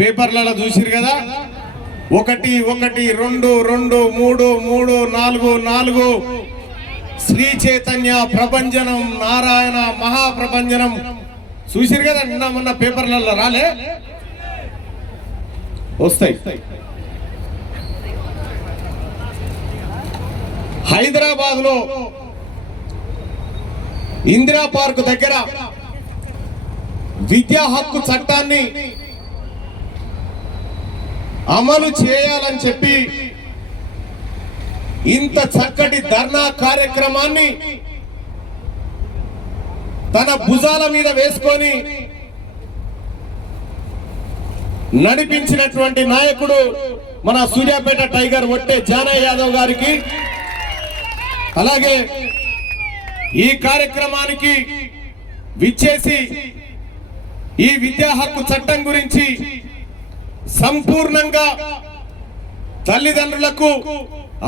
పేపర్లలో చూసిరు కదా, 1 1 2 2 3 3 4 4 శ్రీ చైతన్య ప్రభంజనం నారాయణ మహాప్రభంజనం చూసిరు కదా. నిన్న మొన్న పేపర్లలో రాలే, వస్తాయి. హైదరాబాద్ లో ఇందిరా పార్క్ దగ్గర విద్యా హక్కు చట్టాన్ని అమలు చేయాలని చెప్పి ఇంత చక్కటి ధర్నా కార్యక్రమాన్ని తన భుజాల మీద వేసుకొని నడిపించినటువంటి నాయకుడు మన సూర్యాపేట టైగర్ ఒట్టే జానయ్య యాదవ్ గారికి, అలాగే ఈ కార్యక్రమానికి విచ్చేసి ఈ విద్యా హక్కు చట్టం గురించి సంపూర్ణంగా తల్లిదండ్రులకు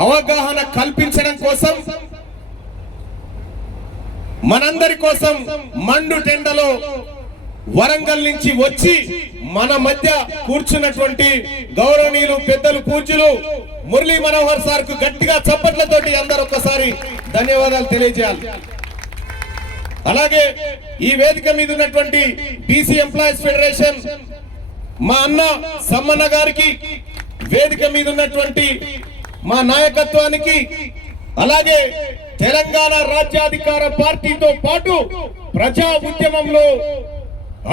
అవగాహన కల్పించడం కోసం, మనందరి కోసం మండు టెండలో వరంగల్ నుంచి వచ్చి మన మధ్య కూర్చున్నటువంటి గౌరవనీయులు పెద్దలు పూజ్యులు మురళీ మనోహర్ సార్ కు గట్టిగా చప్పట్లతోటి అందరూ ఒక్కసారి ధన్యవాదాలు తెలియజేయాలి. అలాగే ఈ వేదిక మీద ఉన్నటువంటి బీసీ ఎంప్లాయీస్ ఫెడరేషన్ మా అన్న సమ్మన్న గారికి, వేదిక మీద ఉన్నటువంటి మా నాయకత్వానికి, అలాగే తెలంగాణ రాజ్యాధికార పార్టీతో పాటు ప్రజా ఉద్యమంలో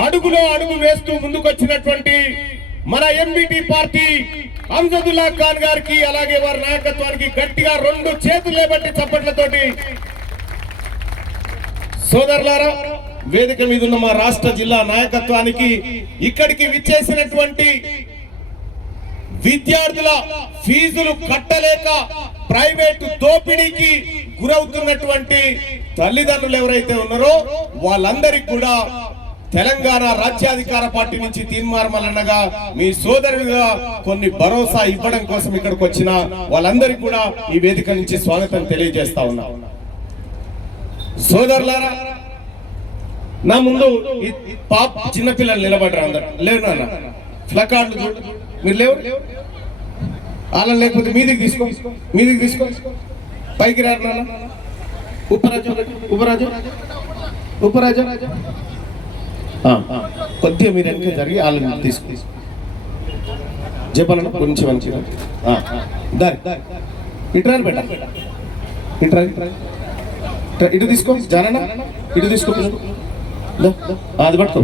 అడుగులో అడుగు వేస్తూ ముందుకొచ్చినటువంటి మన ఎంబీటీ పార్టీ అమ్జదుల్లా ఖాన్ గారికి, అలాగే వారి నాయకత్వానికి గట్టిగా 2 చేతులు లేబట్టి చప్పట్లతోటి సోదరులారా, వేదిక మీద ఉన్న మా రాష్ట్ర జిల్లా నాయకత్వానికి, ఇక్కడికి విచ్చేసినటువంటి విద్యార్థుల ఫీజులు కట్టలేక ప్రైవేటు దోపిడీకి గురవుతున్నటువంటి తల్లిదండ్రులు ఎవరైతే ఉన్నారో వాళ్ళందరికీ కూడా తెలంగాణ రాజ్యాధికార పార్టీ నుంచి తీర్మానమన్నగా మీ సోదరులుగా కొన్ని భరోసా ఇవ్వడం కోసం ఇక్కడికి వచ్చిన వాళ్ళందరికీ కూడా ఈ వేదిక నుంచి స్వాగతం తెలియజేస్తా ఉన్నా. సోదరులారా, నా ముందు పాప చిన్నపిల్లలు నిలబడ్డారు, అందరు లేరు నాన్న, ప్లకార్డులు చూడు, మీరు లేవు, అలా లేకపోతే మీదికి తీసుకో, పైకి రారు నాన్న, ఉపరాజు కొద్దిగా మీరు వెనక జరిగి వాళ్ళని తీసుకో చెప్పాలన్నా కొంచెం మంచిగా ఇట్రారు బెట, ఇటు తీసుకో జానా, ఇటు తీసుకో, అది పట్టుకో,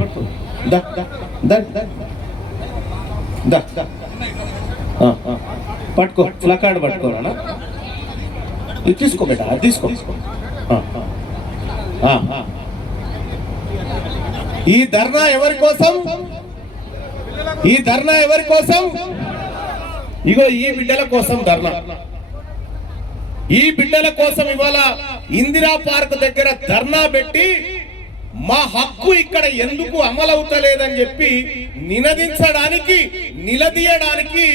పట్టుకో ప్లకార్డ్ పట్టుకోనా, ఇది తీసుకో బేట, అది తీసుకో. ఈ ధర్నా ఎవరి కోసం? ఈ ధర్నా ఎవరి కోసం? ఇగో ఈ బిడ్డల కోసం ధర్నా. ఈ బిడ్డల కోసం ఇవాళ ఇందిరా పార్క్ దగ్గర ధర్నా పెట్టి మా హక్కు ఇక్కడ ఎందుకు అమలవుతలేదని చెప్పి నినదించడానికి, నిలదీయడానికి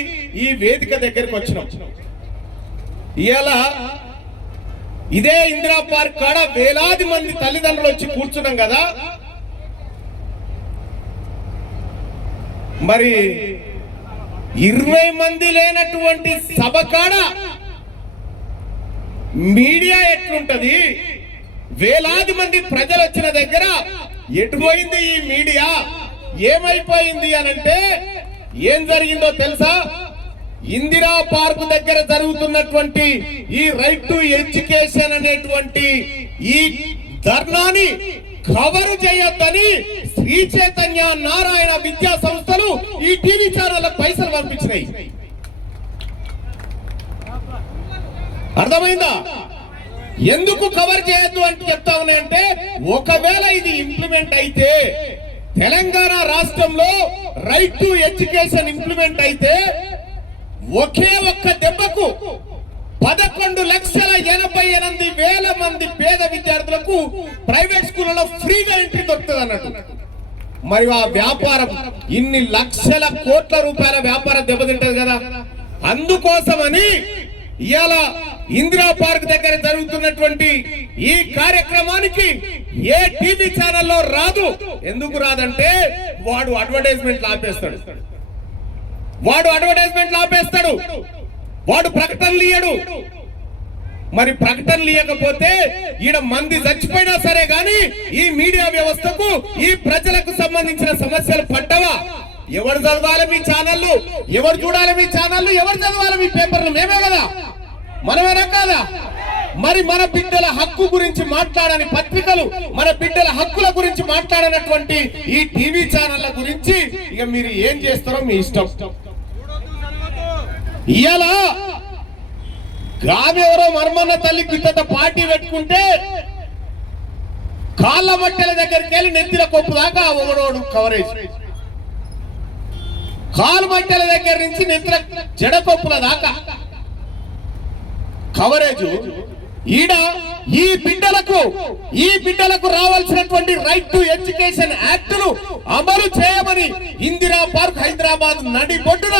ఈ వేదిక దగ్గరికి వచ్చినాం. ఇవాళ ఇదే ఇందిరా పార్క్ కాడ వేలాది మంది తల్లిదండ్రులు వచ్చి కూర్చున్నాం కదా, మరి 20 మంది లేనటువంటి సభ కాడ మీడియా ఎట్లుంటది? వేలాది మంది ప్రజలు వచ్చిన దగ్గర ఎటుపోయింది ఈ మీడియా? ఏమైపోయింది అనంటే ఏం జరిగిందో తెలుసా? ఇందిరా పార్క్ దగ్గర జరుగుతున్నటువంటి ఈ రైట్ టు ఎడ్యుకేషన్ అనేటువంటి ఈ ధర్నాని కవర్ చేయొద్దని శ్రీ చైతన్య నారాయణ విద్యా సంస్థలు ఈ టీవీ ఛానళ్ళకు పైసలు పంపించినాయి. అర్థమైందా? ఎందుకు కవర్ చేయొద్దు అంటే చెప్తా ఉన్నాయంటే, ఒకవేళ ఇది ఇంప్లిమెంట్ అయితే, తెలంగాణ రాష్ట్రంలో రైట్ టు ఎడ్యుకేషన్ ఇంప్లిమెంట్ అయితే, ఒకే ఒక్క దెబ్బకు 11,88,000 మంది పేద విద్యార్థులకు ప్రైవేట్ స్కూళ్ళలో ఫ్రీగా ఎంట్రీ దొరుకుతుంది అన్నట్టు. మరి ఆ వ్యాపారం ఇన్ని లక్షల కోట్ల రూపాయల వ్యాపారం దెబ్బతింటది కదా. అందుకోసమని ఇవాళ ఇందిరా పార్క్ దగ్గర జరుగుతున్నటువంటి ఈ కార్యక్రమానికి ఏ టీవీ ఛానల్లో రాదు. ఎందుకు రాదంటే వాడు అడ్వర్టైజ్మెంట్ ఆపేస్తాడు. వాడు అడ్వర్టైజ్మెంట్లు ఆపేస్తాడు, వాడు ప్రకటనలు ఇయ్యడు. మరి ప్రకటనలు ఇవ్వకపోతే ఈడ మంది చచ్చిపోయినా సరే గాని ఈ మీడియా వ్యవస్థకు ఈ ప్రజలకు సంబంధించిన సమస్యలు పడ్డవా? ఎవరు చదవాలి మీ ఛానళ్ళు, ఎవరు చూడాలి మీ ఛానళ్ళు, ఎవరు చదవాలి మీ పేపర్లు? మేమే కదా, మనమేనా కాదా? మరి మన బిడ్డల హక్కు గురించి మాట్లాడని పత్రికలు, మన బిడ్డల హక్కుల గురించి మాట్లాడనటువంటి ఈ టీవీ ఛానళ్ల గురించి ఇక మీరు ఏం చేస్తారో మీ ఇష్టం. ఇవాళ గామెవరో మర్మన్న తల్లి గిట్ట పార్టీ పెట్టుకుంటే కాళ్ళ మట్టెల దగ్గరికి వెళ్ళి నెత్తిన కొప్పు దాకా ఒకడోడు కవరేజ్, కాలు మట్టెల దగ్గర నుంచి నెత్తిన జడకొప్పుల దాకా కవరేజ్. ఈడ ఈ బిడ్డలకు రావాల్సినటువంటి రైట్ టు ఎడ్యుకేషన్ యాక్ట్ ను అమలు చేయమని ఇందిరా పార్క్ హైదరాబాద్ నడిబొడ్డున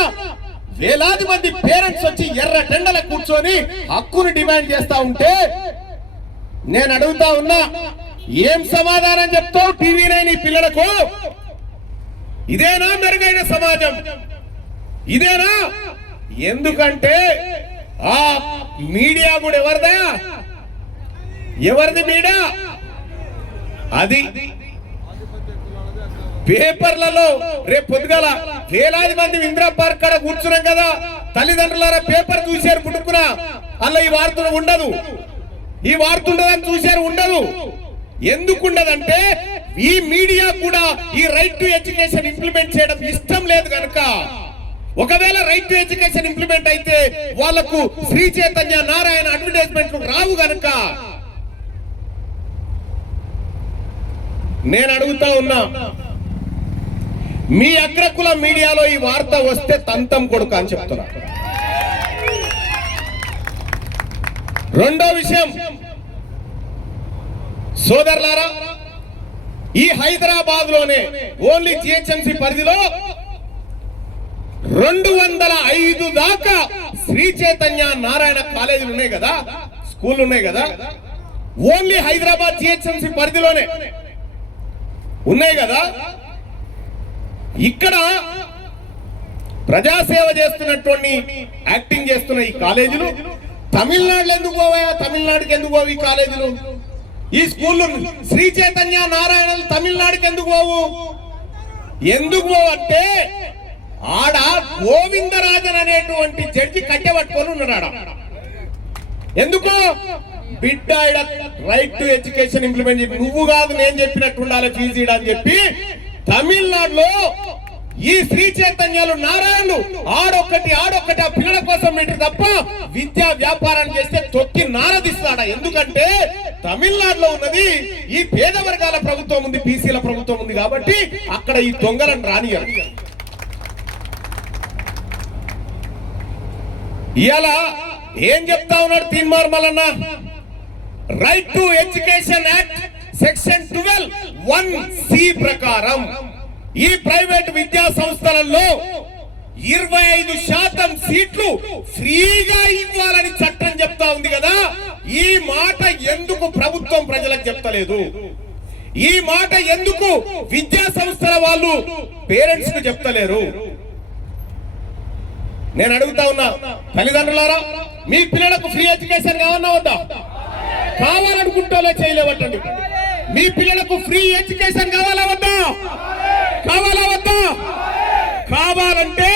వేలాది మంది పేరెంట్స్ వచ్చి ఎర్ర టెండల కూర్చొని హక్కును డిమాండ్ చేస్తా ఉంటే నేను అడుగుతా ఉన్నా, ఏం సమాధానం చెప్తావు టీవీ నైన్ ఈ పిల్లలకు? ఇదేనా మెరుగైన సమాజం? ఇదేనా? ఎందుకంటే ఆ మీడియా కూడా ఎవరిది మీడియా? అది పేపర్లలో రేపు పొద్దుగాల వేలాది మంది ఇందిరా పార్క్ కాడ కూర్చున్నాం కదా, తల్లిదండ్రులారా పేపర్ చూశారు పుట్టుకున్న అలా ఈ వార్త ఉండదు, ఈ వార్త ఉండదని చూశారు ఉండదు. ఎందుకు ఉండదంటే ఈ మీడియా కూడా ఈ రైట్ టు ఎడ్యుకేషన్ ఇంప్లిమెంట్ చేయడం ఇష్టం లేదు కనుక. ఒకవేళ రైట్ టు ఎడ్యుకేషన్ ఇంప్లిమెంట్ అయితే వాళ్లకు శ్రీ చైతన్య నారాయణ అడ్వర్టైజ్మెంట్లు రావు గనుక నేను అడుగుతా ఉన్నా, మీ అగ్రకుల మీడియాలో ఈ వార్త వస్తే తంతం కొడుకు అని చెప్తున్నా. రెండో విషయం సోదరులారా, ఈ హైదరాబాద్ లోనే ఓన్లీ జిహెచ్ఎంసీ పరిధిలో 205 దాకా శ్రీ చైతన్య నారాయణ కాలేజీలు ఉన్నాయి కదా, స్కూల్ ఉన్నాయి కదా, ఓన్లీ హైదరాబాద్ జిహెచ్ఎంసీ పరిధిలోనే ఉన్నాయి కదా. ఇక్కడ ప్రజాసేవ చేస్తున్నటువంటి యాక్టింగ్ చేస్తున్న ఈ కాలేజీలు తమిళనాడులో ఎందుకు పోవాయా? తమిళనాడుకి ఎందుకు పోవు ఈ కాలేజీలు? ఈ స్కూళ్ళు శ్రీ చైతన్య నారాయణలు తమిళనాడుకి ఎందుకు పోవు? ఎందుకు పోవు అంటే ఆడ గోవిందరాజన్ అనేటువంటి జడ్జి కట్టెబట్టుకొని ఉన్నాడు. ఎందుకు? బిడ్డ రైట్ టు ఎడ్యుకేషన్ ఇంప్లిమెంట్ చెప్పి నువ్వు కాదు నేను చెప్పినట్టు ఉండాలి ఫీజు అని చెప్పి తమిళనాడులో ఈ శ్రీ చైతన్యాలు నారాయణలు ఆడొక్కటి ఆ పిల్లల కోసం పెట్టి తప్ప విద్యా వ్యాపారాన్ని చేస్తే తొక్కి నారదిస్తాడా? ఎందుకంటే తమిళనాడులో ఉన్నది ఈ పేద వర్గాల ప్రభుత్వం ఉంది, బీసీల ప్రభుత్వం ఉంది కాబట్టి అక్కడ ఈ దొంగలను రానియరు. ఇవాళ ఏం చెప్తా ఉన్నాడు Teenmar Mallanna? Right to education act section 12(1)(c) ప్రకారం ఈ ప్రైవేట్ విద్యా సంస్థలలో 25% సీట్లు ఫ్రీగా ఇవ్వాలని చట్టం చెప్తా ఉంది కదా. ఈ మాట ఎందుకు ప్రభుత్వం ప్రజలకు చెప్తలేదు? ఈ మాట ఎందుకు విద్యా సంస్థల వాళ్ళు పేరెంట్స్ కు చెప్తలేరు? నేను అడుగుతా ఉన్నా, తల్లిదండ్రులారా మీ పిల్లలకు ఫ్రీ ఎడ్యుకేషన్ కావన్నా వద్దా? కావాలనుకుంటా చేయలేవటండి. మీ పిల్లలకు ఫ్రీ ఎడ్యుకేషన్ కావాలా వద్దా? కావాలా వద్దా? కావాలంటే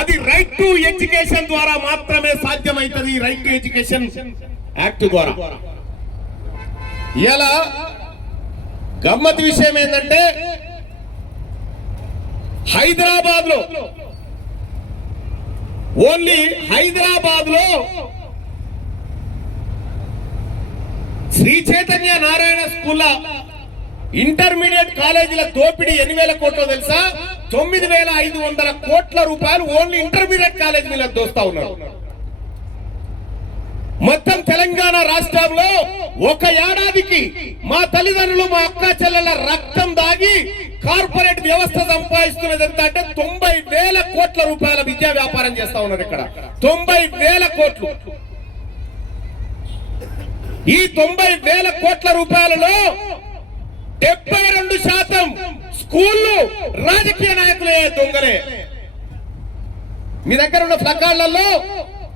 అది రైట్ టు ఎడ్యుకేషన్ ద్వారా మాత్రమే సాధ్యమైతుంది. రైట్ టు ఎడ్యుకేషన్ యాక్ట్ ద్వారా. ఇలా గమ్మత్ విషయం ఏంటంటే హైదరాబాద్ లో ఓన్లీ హైదరాబాద్ లో శ్రీ చైతన్య నారాయణ స్కూల్ ఇంటర్మీడియట్ కాలేజీల దోపిడీ 8,000 కోట్లు తెలుసా? 9,500 కోట్ల రూపాయలు ఓన్లీ ఇంటర్మీడియట్ కాలేజీ మీద దోస్తా ఉన్నారు. మొత్తం తెలంగాణ రాష్ట్రంలో ఒక ఏడాదికి మా తల్లిదండ్రులు మా అక్క చెల్లెల రక్తం దాగి కార్పొరేట్ వ్యవస్థ సంపాదిస్తున్నది ఎంత అంటే 90,000 కోట్ల రూపాయల విద్యా వ్యాపారం చేస్తా ఉన్నారు ఇక్కడ. 90,000 కోట్లు. ఈ 90,000 కోట్ల రూపాయలలో 72% స్కూళ్ళు రాజకీయ నాయకులే, దొంగలే. మీ దగ్గర ఉన్న ప్లకార్డులలో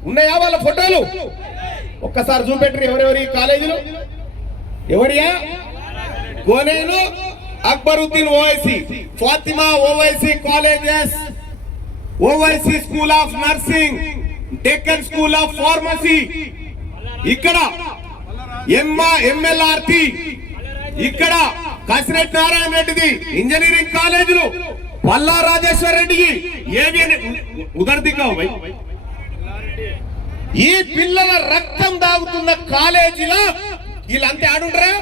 ఉన్నాయా వాళ్ళ ఫోటోలు? ఒక్కసారి చూపెట్టరు ఎవరెవరి కాలేజీలు? ఎవరియా? Koneru Akbaruddin Owaisi, Fatima Owaisi colleges, Owaisi school of nursing, Deccan school of pharmacy, ఇక్కడ ఎంఎల్ఆర్టీ, ఇక్కడ కసిరెడ్డి నారాయణ రెడ్డిది ఇంజనీరింగ్ కాలేజీలు, పల్లా రాజేశ్వర రెడ్డికి ఏవియన్ ఉదర్ దిగావు. ఈ పిల్లల రక్తం దాగుతున్న కాలేజీలో వీళ్ళంతా ఆడుంటారా?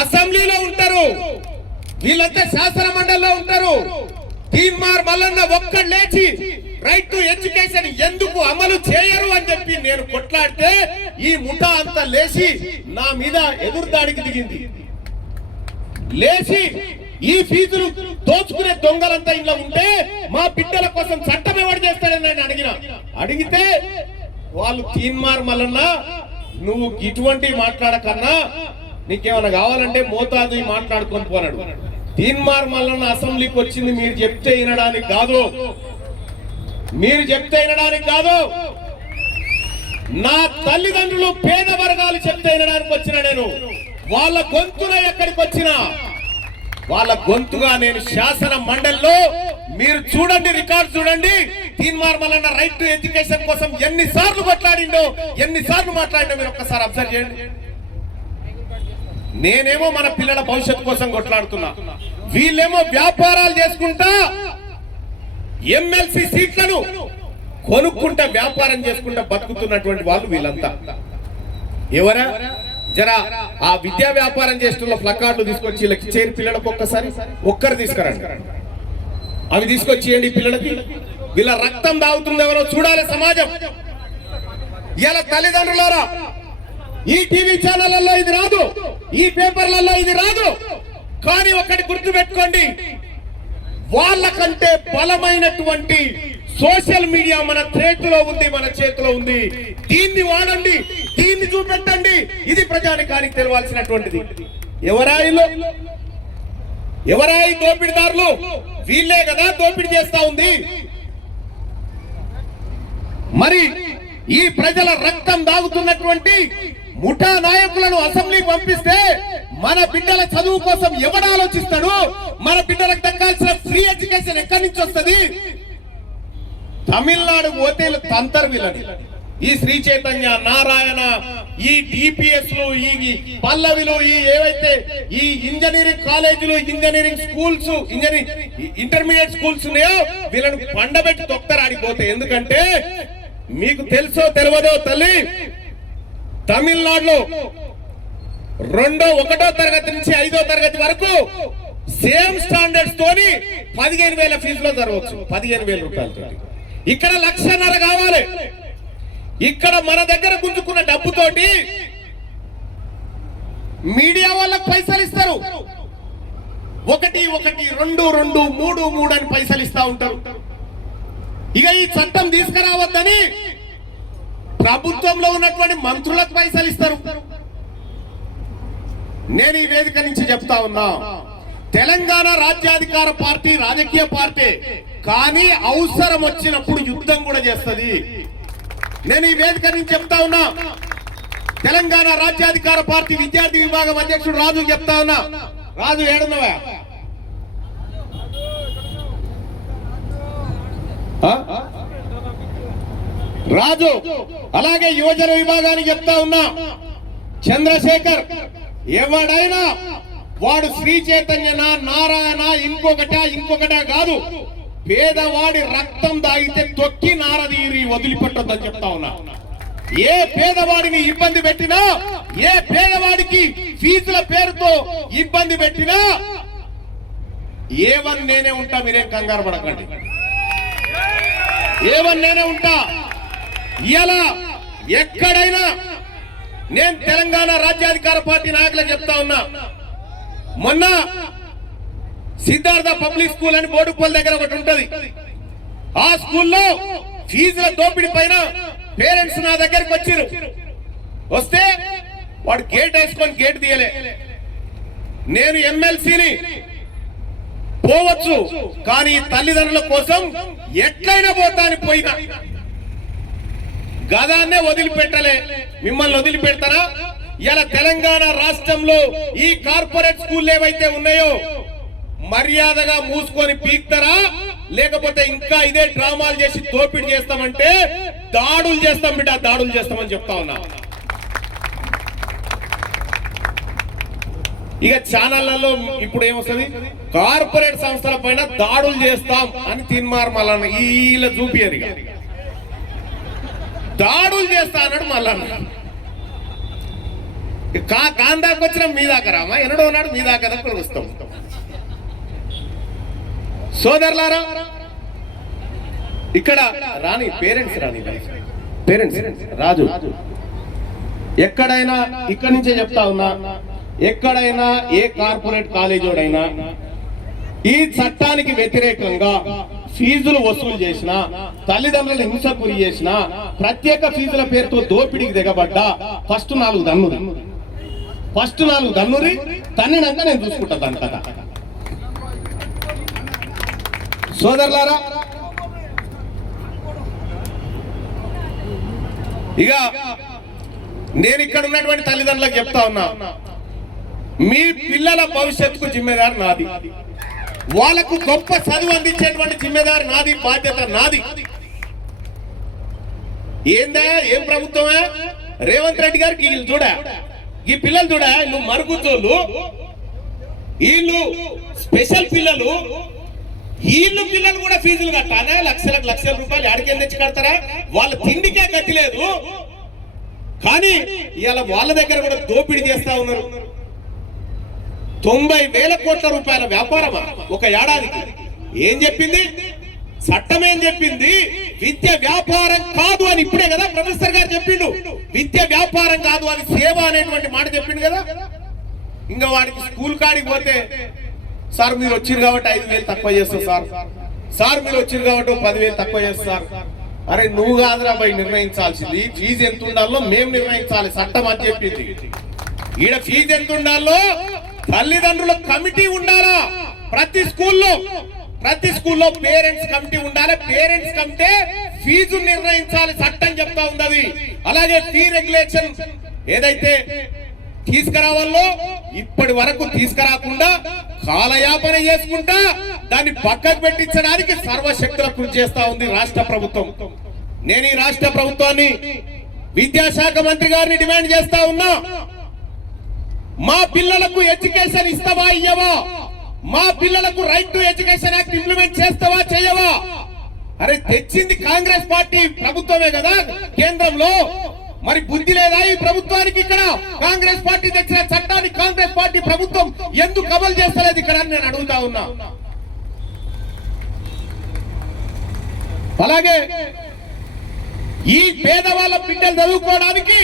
అసెంబ్లీలో ఉంటారు, వీళ్ళంతా శాసన మండలిలో ఉంటారు. తీన్మార్ మల్లన్న ఒక్కడు లేచి రైట్ టు ఎడ్యుకేషన్ ఎందుకు అమలు చేయరు అని చెప్పి నేను కొట్లాడితే ఈ ముఠా అంతా లేచి నా మీద ఎదురుదాడికి దిగింది. లేచి ఈ ఫీజులు దోచుకునే దొంగలంతా ఇంట్లో ఉంటే మా బిడ్డల కోసం చట్టం ఎవరు చేస్తాడని నేను అడిగితే వాళ్ళు తీన్మార్ మల్లన్న నువ్వు ఇటువంటి మాట్లాడకన్నా నీకేమైనా కావాలంటే మోతాదు మాట్లాడుకొని పోనాడు. తీన్మార్ మల్లన్న అసెంబ్లీకి వచ్చింది మీరు చెప్తే వినడానికి కాదు, మీరు చెప్తే వినడానికి కాదు. నా తల్లిదండ్రులు పేద వర్గాలు చెప్తే వినడానికి వచ్చిన నేను వాళ్ళ గొంతున ఎక్కడికి వచ్చినా వాళ్ళ గొంతుగా నేను శాసన మండలిలో మీరు చూడండి, రికార్డు చూడండి. Teenmar Mallanna right to education కోసం ఎన్నిసార్లు కొట్లాడిండో, ఎన్నిసార్లు మాట్లాడిండో మీరు ఒక్కసారి అబ్జర్వ్ చేయండి. నేనేమో మన పిల్లల భవిష్యత్తు కోసం కొట్లాడుతున్నా, వీళ్ళేమో వ్యాపారాలు చేసుకుంటా ఎమ్మెల్సీ సీట్లను కొనుక్కుంటా వ్యాపారం చేసుకుంటా బతుకుతున్నటువంటి వాళ్ళు వీళ్ళంతా. ఎవరా జరా ఆ విద్యా వ్యాపారం చేస్తున్న ప్లకార్డులు తీసుకొచ్చి వీళ్ళకి చేరి పిల్లలకు ఒక్కరు తీసుకురండి, అవి తీసుకొచ్చేయండి పిల్లలకి. వీళ్ళ రక్తం దాగుతుంది ఎవరో చూడాలి సమాజం. ఇలా తల్లిదండ్రులారా ఈ టీవీ ఛానళ్లలో ఇది రాదు, ఈ పేపర్లలో ఇది రాదు, కానీ ఒకటి గుర్తు పెట్టుకోండి, వాళ్ళకంటే బలమైనటువంటి సోషల్ మీడియా మన చేతిలో ఉంది, మన చేతిలో ఉంది. దీన్ని వాడండి, దీన్ని చూపెట్టండి. ఇది ప్రజానికానికి తెలవాల్సినటువంటిది. ఎవరాయి దోపిడిదారులు? వీళ్ళే కదా దోపిడీ చేస్తా ఉంది. మరి ఈ ప్రజల రక్తం దాగుతున్నటువంటి ముఠా నాయకులను అసెంబ్లీకి పంపిస్తే మన బిడ్డల చదువు కోసం ఎవడు ఆలోచిస్తాడు? మన బిడ్డలకు దక్కాల్సిన ఫ్రీ ఎడ్యుకేషన్ ఎక్కడి నుంచి వస్తుంది? తమిళనాడు పోతే తంతర్ వీళ్ళని. ఈ శ్రీ చైతన్య, నారాయణ, ఈ డిపిఎస్ లు, ఈ పల్లవిలు, ఈ ఏవైతే ఈ ఇంజనీరింగ్ కాలేజీలు, ఇంజనీరింగ్ స్కూల్స్, ఇంటర్మీడియట్ స్కూల్స్ ఉన్నాయో వీళ్ళని పండబెట్టి తొక్కరు ఆడిపోతే. ఎందుకంటే మీకు తెలుసో తెలియదో తల్లి, తమిళనాడులో 1వ తరగతి నుంచి 5వ తరగతి వరకు సేమ్ స్టాండర్డ్స్ తోని 15,000 ఫీజులో జరగవచ్చు, 15,000 రూపాయలతో. ఇక్కడ 1,50,000 కావాలి. ఇక్కడ మన దగ్గర గుంజుకున్న డబ్బుతోటి మీడియా వాళ్ళకు పైసలు ఇస్తారు. 1, 1, 2, 2, 3, 3 అని పైసలు ఇస్తా ఉంటారు. ఇక ఈ చట్టం తీసుకురావద్దని ప్రభుత్వంలో ఉన్నటువంటి మంత్రులకు పైసలు ఇస్తారు. నేను ఈ వేదిక నుంచి చెప్తా ఉన్నా, తెలంగాణ రాజ్యాధికార పార్టీ రాజకీయ పార్టీ, కానీ అవసరం వచ్చినప్పుడు యుద్ధం కూడా చేస్తుంది. నేను ఈ వేదిక నుంచి చెప్తా ఉన్నా, తెలంగాణ రాజ్యాధికార పార్టీ విద్యార్థి విభాగం అధ్యక్షుడు రాజు చెప్తా ఉన్నా. రాజు ఏడున్నవా? రాజు. అలాగే యువజన విభాగానికి చెప్తా ఉన్నా, చంద్రశేఖర్, ఎవడైనా వాడు శ్రీ చైతన్యనా, నారాయణ, ఇంకొకటా కాదు, పేదవాడి రక్తం దాగితే తొక్కి నారదీరి వదిలిపెట్టొద్దని చెప్తా ఉన్నా. ఏ పేదవాడిని ఇబ్బంది పెట్టినా, ఏ పేదవాడికి ఫీజుల పేరుతో ఇబ్బంది పెట్టినా ఏవన్ నేనే ఉంటా, మీరేం కంగారు పడకండి. ఏవన్ నేనే ఉంటా. ఇలా ఎక్కడైనా నేను తెలంగాణ రాజ్యాధికార పార్టీ నాయకులకు చెప్తా ఉన్నా, మొన్న సిద్ధార్థ పబ్లిక్ స్కూల్ అని బోడుపల్లి దగ్గర ఒకటి ఉంటది. ఆ స్కూల్లో ఫీజుల దోపిడీ పైన పేరెంట్స్ నా దగ్గరకు వచ్చారు. వస్తే వాడు గేట్ వేసుకొని గేట్ తీయలే. నేను ఎమ్మెల్సీని పోవచ్చు, కానీ తల్లిదండ్రుల కోసం ఎట్లయినా పోతా అని పోయినా గదాన్నే వదిలిపెట్టలే. మిమ్మల్ని వదిలిపెడతారా? ఇలా తెలంగాణ రాష్ట్రంలో ఈ కార్పొరేట్ స్కూల్ ఏవైతే ఉన్నాయో మర్యాదగా మూసుకొని పీక్తారా, లేకపోతే ఇంకా ఇదే డ్రామాలు చేసి దోపిడీ చేస్తామంటే దాడులు చేస్తాం బిడ్డ, దాడులు చేస్తామని చెప్తా ఉన్నా. ఇక ఛానళ్లలో ఇప్పుడు ఏమొస్తుంది, కార్పొరేట్ సంస్థల పైన దాడులు చేస్తాం అని తీన్మార్ మల్లన్న వీళ్ళ చూపియరు. ఇక దాడులు చేస్తా అన్నాడు మల్లన్న. కాందాకు వచ్చిన మీ దాకా రామా, ఎన్నడో ఉన్నాడు మీ దాకా దగ్గర వస్తాం. సోదరులారా, ఇక్కడ రాని పేరెంట్స్ రాజు ఎక్కడైనా ఇక్కడి నుంచే చెప్తా ఉన్నా, ఎక్కడైనా ఏ కార్పొరేట్ కాలేజీడైనా ఈ చట్టానికి వ్యతిరేకంగా ఫీజులు వసూలు చేసిన, తల్లిదండ్రులు హింసకు గురి చేసిన, ప్రత్యేక ఫీజుల పేరుతో దోపిడీకి దిగబడ్డా ఫస్ట్ 4 దన్నురి తన్నినాక నేను చూసుకుంటా దాని కదా. సోదరులారా, ఇక నేను ఇక్కడ ఉన్నటువంటి తల్లిదండ్రులకు చెప్తా ఉన్నా, మీ పిల్లల భవిష్యత్తుకు జిమ్మేదారు నాది, వాళ్ళకు గొప్ప చదువు అందించేటువంటి జిమ్మేదారు నాది, బాధ్యత నాది. ఏందా ఏం ప్రభుత్వమే? రేవంత్ రెడ్డి గారికి వీళ్ళు చూడ, ఈ పిల్లలు చూడ, నువ్వు మరుగుతోళ్ళు, వీళ్ళు స్పెషల్ పిల్లలు, వీళ్ళు పిల్లలు కూడా ఫీజులు కట్టాలా? లక్షల రూపాయలు ఎక్కడికి తెచ్చి కడతారా? వాళ్ళ తిండికే గతి లేదు. కానీ ఇలా వాళ్ళ దగ్గర కూడా దోపిడీ చేస్తా ఉన్నారు. 90,000 కోట్ల రూపాయల వ్యాపారమా ఒక ఏడాదికి? ఏం చెప్పింది చట్టం? ఏం చెప్పింది? విద్య వ్యాపారం కాదు అని ఇప్పుడే కదా ప్రొఫెసర్ గారు చెప్పిండు. విద్య వ్యాపారం కాదు అని సేవ అనేటువంటి మాట చెప్పిండు కదా. ఇంకా వాడికి స్కూల్ కాడికి పోతే, సార్ మీరు వచ్చిరు కాబట్టి 5,000 తక్కువ చేస్తాం సార్ మీరు వచ్చిరు కాబట్టి 10,000 తక్కువ చేస్తారు. అరే నువ్వు కాదురా భయ్ నిర్ణయించాల్సింది, ఫీజు ఎంత ఉండాలో మేము నిర్ణయించాలి, చట్టం అని చెప్పింది. ఈడ ఫీజు ఎంత ఉండాలో తల్లిదండ్రుల కమిటీ ఉండాలా. ప్రతి స్కూల్లో పేరెంట్స్ కమిటీ ఉండాలి. పేరెంట్స్ కమిటీ ఫీజు నిర్ణయించాలి, చట్టం చెప్తా ఉంది. అలాగే ఫీ రెగ్యులేషన్ ఏదైతే తీసుకురావాలో ఇప్పటి వరకు తీసుకురాకుండా కాలయాపన చేసుకుంటా దాన్ని పక్కకు పెట్టించడానికి సర్వశక్తుల కృషి చేస్తా ఉంది రాష్ట్ర ప్రభుత్వం. నేను ఈ రాష్ట్ర ప్రభుత్వాన్ని, విద్యాశాఖ మంత్రి గారిని డిమాండ్ చేస్తా ఉన్నా, మా పిల్లలకు ఎడ్యుకేషన్ ఇస్తావా ఇయ్యవా? మా పిల్లలకు right to education act implement చేస్తావా చేయవా? అరే తెచ్చింది కాంగ్రెస్ పార్టీ ప్రభుత్వమే కదా కేంద్రంలో, మరి బుద్ధి లేదా ఈ ప్రభుత్వానికి? ఇక్కడ కాంగ్రెస్ పార్టీ తెచ్చిన చట్టాన్ని కాంగ్రెస్ పార్టీ ప్రభుత్వం ఎందుకు అమలు చేస్తలేదు ఇక్కడ అని నేను అడుగుతా ఉన్నా. అలాగే ఈ పేదవాళ్ళ బిడ్డలు చదువుకోవడానికి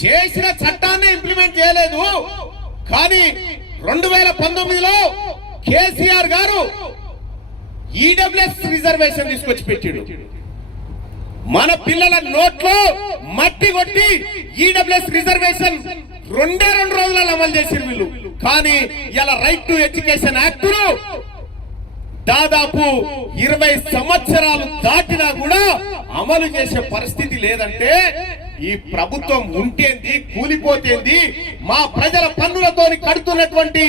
చేసిన చట్టాన్ని ఇంప్లిమెంట్ చేయలేదు. కానీ 2019లో కేసీఆర్ గారు ఈడబ్ల్యూఎస్ రిజర్వేషన్ తీసుకొచ్చి పెట్టాడు. మన పిల్లల నోట్లో మట్టి కొట్టి ఈడబ్ల్యూఎస్ రిజర్వేషన్ 2 రోజులలో అమలు చేసిన వీళ్ళు. కానీ ఇలా రైట్ టు ఎడ్యుకేషన్ యాక్ట్ దాదాపు 20 సంవత్సరాలు దాటినా కూడా అమలు చేసే పరిస్థితి లేదంటే ఈ ప్రభుత్వం ఉంటేంది, కూలిపోతేంది? మా ప్రజల పన్నులతో కడుతున్నటువంటి